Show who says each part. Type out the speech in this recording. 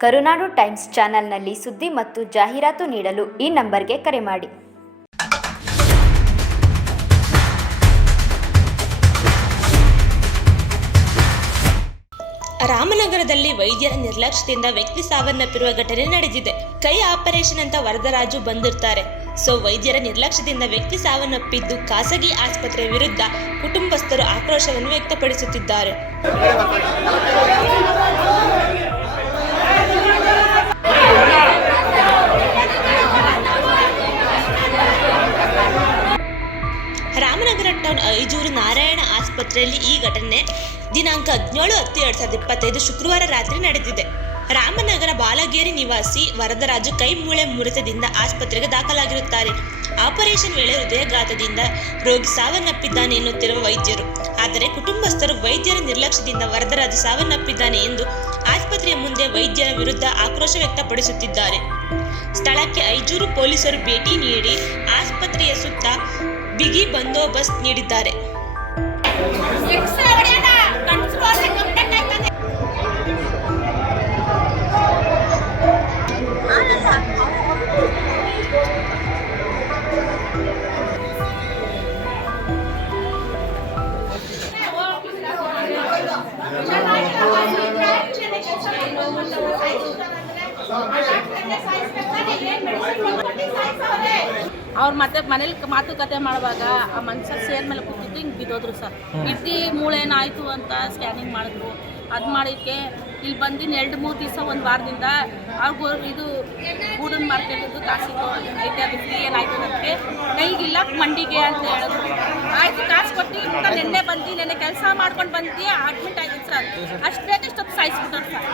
Speaker 1: ಕರುನಾಡು times ಚಾನೆಲ್ನಲ್ಲಿ ಸುದ್ದಿ ಮತ್ತು ಜಾಹೀರಾತು ನೀಡಲು ಈ ನಂಬರ್ಗೆ ಕರೆ ಮಾಡಿ.
Speaker 2: ರಾಮನಗರದಲ್ಲಿ ವೈದ್ಯರ ನಿರ್ಲಕ್ಷ್ಯದಿಂದ ವ್ಯಕ್ತಿ ಸಾವನ್ನಪ್ಪಿರುವ ಘಟನೆ ನಡೆದಿದೆ. ಕೈ ಆಪರೇಷನ್ ಅಂತ ವರದರಾಜು ಬಂದಿರ್ತಾರೆ. ಸೊ, ವೈದ್ಯರ ನಿರ್ಲಕ್ಷ್ಯದಿಂದ ವ್ಯಕ್ತಿ ಸಾವನ್ನಪ್ಪಿದ್ದು ಖಾಸಗಿ ಆಸ್ಪತ್ರೆ ವಿರುದ್ಧ ಕುಟುಂಬಸ್ಥರು ಆಕ್ರೋಶವನ್ನು ವ್ಯಕ್ತಪಡಿಸುತ್ತಿದ್ದಾರೆ. ಟೌನ್ ಐಜೂರು ನಾರಾಯಣ ಆಸ್ಪತ್ರೆಯಲ್ಲಿ ಈ ಘಟನೆ ದಿನಾಂಕ ಹದಿನೇಳು ಹತ್ತು ಎರಡ್ ಸಾವಿರದ ಇಪ್ಪತ್ತೈದು ಶುಕ್ರವಾರ ರಾತ್ರಿ ನಡೆದಿದೆ. ರಾಮನಗರ ಬಾಲಗೇರಿ ನಿವಾಸಿ ವರದರಾಜು ಕೈ ಮೂಳೆ ಮುರಿತದಿಂದ ಆಸ್ಪತ್ರೆಗೆ ದಾಖಲಾಗಿರುತ್ತಾರೆ. ಆಪರೇಷನ್ ವೇಳೆ ಹೃದಯಘಾತದಿಂದ ರೋಗಿ ಸಾವನ್ನಪ್ಪಿದ್ದಾನೆ ಎನ್ನುತ್ತಿರುವ ವೈದ್ಯರು. ಆದರೆ ಕುಟುಂಬಸ್ಥರು ವೈದ್ಯರ ನಿರ್ಲಕ್ಷ್ಯದಿಂದ ವರದರಾಜು ಸಾವನ್ನಪ್ಪಿದ್ದಾನೆ ಎಂದು ಆಸ್ಪತ್ರೆಯ ಮುಂದೆ ವೈದ್ಯರ ವಿರುದ್ಧ ಆಕ್ರೋಶ ವ್ಯಕ್ತಪಡಿಸುತ್ತಿದ್ದಾರೆ. ಸ್ಥಳಕ್ಕೆ ಐಜೂರು ಪೊಲೀಸರು ಭೇಟಿ ನೀಡಿ ಆಸ್ಪತ್ರೆಯ ಸುತ್ತ ಬಿಗಿ ಬಂದೋಬಸ್ತ್ ನೀಡಿದ್ದಾರೆ
Speaker 3: ಅವ್ರು ಮತ್ತೆ ಮನೇಲಿ ಮಾತುಕತೆ ಮಾಡುವಾಗ ಆ ಮನುಷ್ಯ ಸೇರ್ ಮೇಲೆ ಕೂತಿದ್ದು ಹಿಂಗೆ ಬಿದ್ದೋದ್ರು ಸರ್. ಬಿದ್ದು ಮೂಳೆನಾಯಿತು ಅಂತ ಸ್ಕ್ಯಾನಿಂಗ್ ಮಾಡಿದ್ರು. ಅದು ಮಾಡಿಕ್ಕೆ ಇಲ್ಲಿ ಬಂದಿನ ಎರಡು ಮೂರು ದಿವಸ ಒಂದು ವಾರದಿಂದ ಅವ್ರಿಗೂ ಇದು ಗೂಡನ್ ಮಾರ್ಕೆಟಿದ್ದು ಕಾಸು ಐತೆ ಅದು ಫ್ರೀ ಏನಾಯ್ತು ನನಗೆ ಕೈಗಿಲ್ಲ ಮಂಡಿಗೆ ಅಂತ ಹೇಳಿದ್ರು. ಆಯ್ತು ಕಾಸು ಕೊಟ್ಟು ಇಂಥ ನೆನ್ನೆ ಬಂದು ನೆನ್ನೆ ಕೆಲಸ ಮಾಡ್ಕೊಂಡು ಬಂದು ಅಡ್ಮಿಟ್ ಆಗಿತ್ತು ಸರ್. ಅಷ್ಟೇ ಇಷ್ಟೊತ್ತು ಸಾಯಿಸ್ಬಿಟ್ಟು ಸರ್.